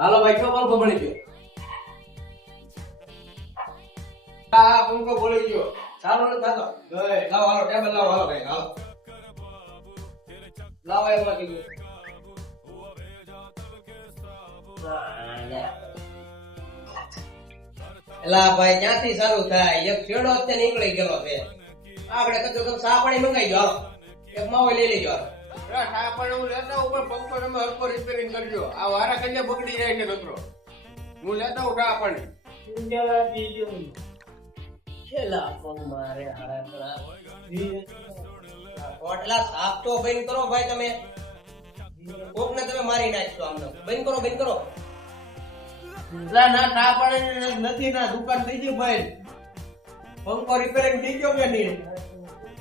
હાલો ભાઈ કયો પંખો બળી ગયો? હા પંખો બળી ગયો. ચાલો ને થતો. લાવો હાલો ટેબલ લાવો હાલો ભાઈ હાલો. લાવો એમાં કીધું. એલા ભાઈ ક્યાંથી ચાલુ થાય? એક છેડો જ તે નીકળી ગયો છે. આપણે કદું કમ સા પાણી મંગાઈ જો. એક માવો લઈ લેજો. સા પાણી હું લેતા ઉપર પંખો તમે હરકો રિપેરિંગ કરજો. આ વારા કન્યા બગડી જાય છે નકરો. હું લેતા હું સા પાણી. છેલ્લા પગ મારે હારા ઓટલા સાફ તો બંધ કરો ભાઈ તમે. કોકને તમે મારી નાખશો આમને. બંધ કરો બંધ કરો. ના સા પાણી નથી ના દુકાન થઈ ગઈ ભાઈ. પંખો રિપેરિંગ થઈ ગયો કે નહીં?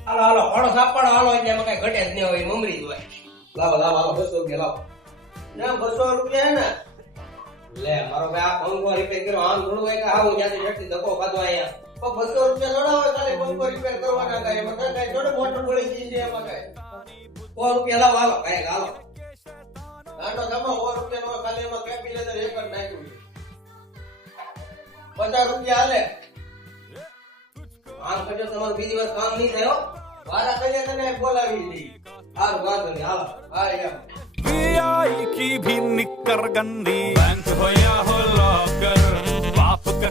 હાલો હાલો હાલો સાફ પાડો હાલો એટલે એમાં કઈ ઘટે જ નહીં હોય મમરી જ હોય. લાવો લાવો હાલો 200 રૂપિયા લાવો. ના 200 રૂપિયા હે ને. લે મારો ભાઈ આ પંખો રિપેર કરો આમ થોડું હોય કે આવું જ્યાંથી જડતી ધક્કો ખાધો અહીંયા. તો 200 રૂપિયા થોડા હોય ખાલી પંખો રિપેર કરવાના કાંઈ એમાં કાંઈ થોડું મોટર પડી ગઈ છે એમાં કાંઈ. 100 રૂપિયા લાવો હાલો કાંઈ હાલો. નાનો તમે 100 રૂપિયા નો ખાલી એમાં કેપિલેટર એક જ નાખ્યું છે. 50 રૂપિયા હાલે. આમ કરજો તમારું બીજી વાર કામ નહીં થાય હો. વારા કન્યા તને બોલાવી દી. હારું વાંધો નહીં હાલો. હા એમ. पीआई की भी निकर गंदी बैंक हो या हो लॉकर बाप का